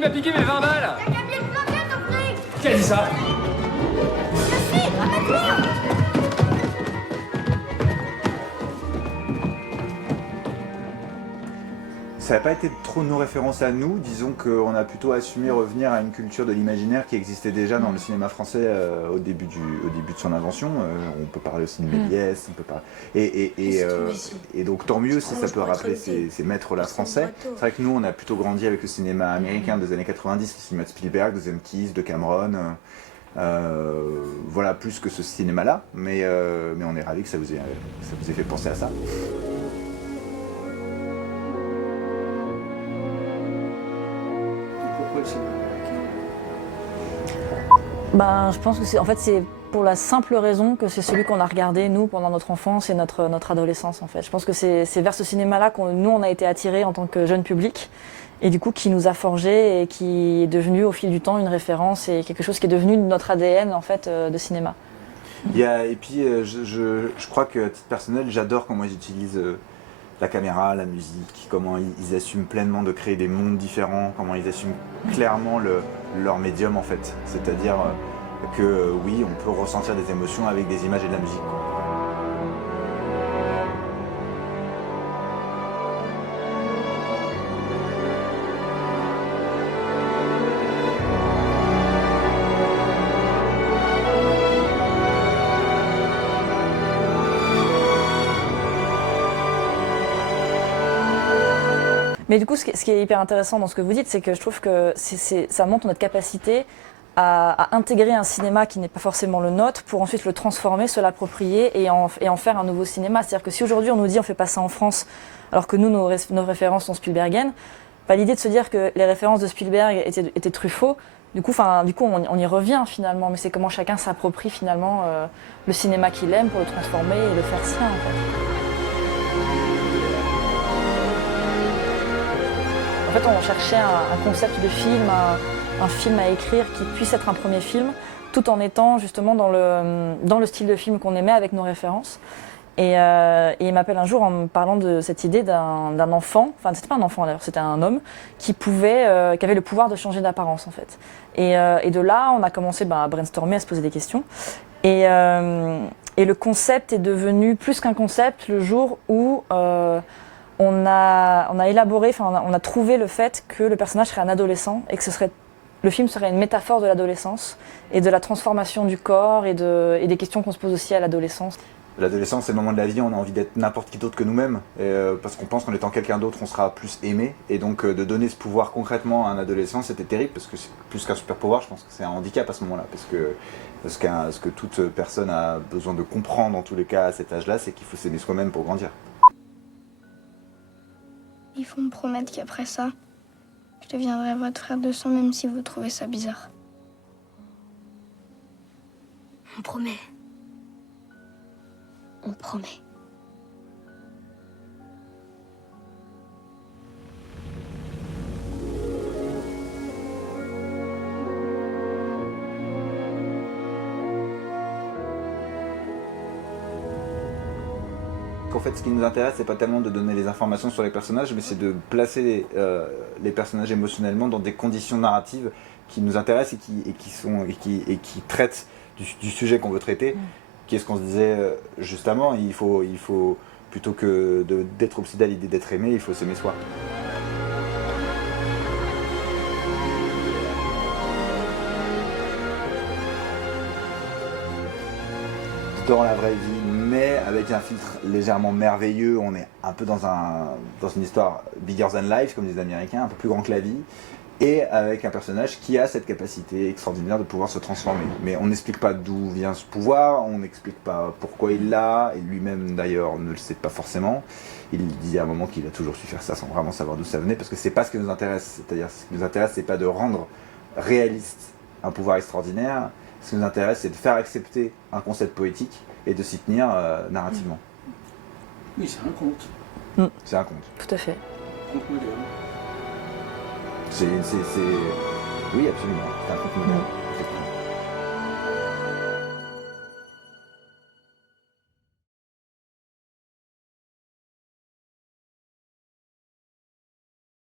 qui m'a piqué mes 20 balles. Y'a qu'à bien le planquer, ton fric. Qui a dit ça? Merci, ramène-toi. Ça n'a pas été trop nos références à nous, disons qu'on a plutôt assumé revenir à une culture de l'imaginaire qui existait déjà dans le cinéma français au début de son invention. On peut parler aussi de Méliès, on peut parler... Et donc tant mieux si ça peut rappeler ces maîtres-là français. C'est vrai que nous on a plutôt grandi avec le cinéma américain des années 90, le cinéma de Spielberg, de Zemeckis, de Cameron. Voilà, plus que ce cinéma-là, mais on est ravis que ça vous ait fait penser à ça. Ben, je pense que c'est pour la simple raison que c'est celui qu'on a regardé nous pendant notre enfance et notre adolescence en fait. Je pense que c'est vers ce cinéma-là nous on a été attirés en tant que jeune public et du coup qui nous a forgé et qui est devenu au fil du temps une référence et quelque chose qui est devenu notre ADN en fait de cinéma. Et puis je crois que à titre personnel j'adore comment ils utilisent la caméra, la musique, comment ils assument pleinement de créer des mondes différents, comment ils assument clairement leur médium en fait. C'est-à-dire que oui, on peut ressentir des émotions avec des images et de la musique. Mais du coup, ce qui est hyper intéressant dans ce que vous dites, c'est que je trouve que ça montre notre capacité à intégrer un cinéma qui n'est pas forcément le nôtre pour ensuite le transformer, se l'approprier et en faire un nouveau cinéma. C'est-à-dire que si aujourd'hui on nous dit on fait pas ça en France, alors que nous, nos références sont Spielbergiennes, bah, l'idée de se dire que les références de Spielberg étaient Truffaut, du coup on y revient finalement, mais c'est comment chacun s'approprie finalement le cinéma qu'il aime pour le transformer et le faire sien en fait. En fait, on cherchait un concept de film, un film à écrire qui puisse être un premier film, tout en étant justement dans le style de film qu'on aimait avec nos références. Et il m'appelle un jour en me parlant de cette idée d'un enfant, enfin c'était pas un enfant d'ailleurs, c'était un homme, qui avait le pouvoir de changer d'apparence en fait. Et de là, on a commencé à brainstormer, à se poser des questions. Et le concept est devenu plus qu'un concept le jour où on a élaboré, on a trouvé le fait que le personnage serait un adolescent et que le film serait une métaphore de l'adolescence et de la transformation du corps et des questions qu'on se pose aussi à l'adolescence. L'adolescence, c'est le moment de la vie où on a envie d'être n'importe qui d'autre que nous-mêmes, parce qu'on pense qu'en étant quelqu'un d'autre, on sera plus aimé. Et donc de donner ce pouvoir concrètement à un adolescent, c'était terrible, parce que c'est plus qu'un super pouvoir, je pense que c'est un handicap à ce moment-là. Parce que toute personne a besoin de comprendre, en tous les cas, à cet âge-là, c'est qu'il faut s'aimer soi-même pour grandir. Il faut me promettre qu'après ça, je deviendrai votre frère de sang, même si vous trouvez ça bizarre. On promet. On promet. En fait, ce qui nous intéresse, c'est pas tellement de donner les informations sur les personnages, mais c'est de placer les personnages émotionnellement dans des conditions narratives qui nous intéressent et qui traitent du sujet qu'on veut traiter. Qui est ce qu'on se disait justement, il faut plutôt que d'être obsédé à l'idée d'être aimé, il faut s'aimer soi. Dans la vraie vie, mais avec un filtre légèrement merveilleux, on est un peu dans une histoire bigger than life, comme disent les Américains, un peu plus grand que la vie, et avec un personnage qui a cette capacité extraordinaire de pouvoir se transformer. Mais on n'explique pas d'où vient ce pouvoir, on n'explique pas pourquoi il l'a, et lui-même d'ailleurs ne le sait pas forcément. Il dit à un moment qu'il a toujours su faire ça sans vraiment savoir d'où ça venait, parce que c'est pas ce qui nous intéresse. C'est-à-dire, ce qui nous intéresse, c'est pas de rendre réaliste un pouvoir extraordinaire. Ce qui nous intéresse, c'est de faire accepter un concept poétique et de s'y tenir narrativement. Oui, c'est un conte. C'est un conte. Tout à fait. Conte moderne. Oui, absolument. C'est un conte moderne.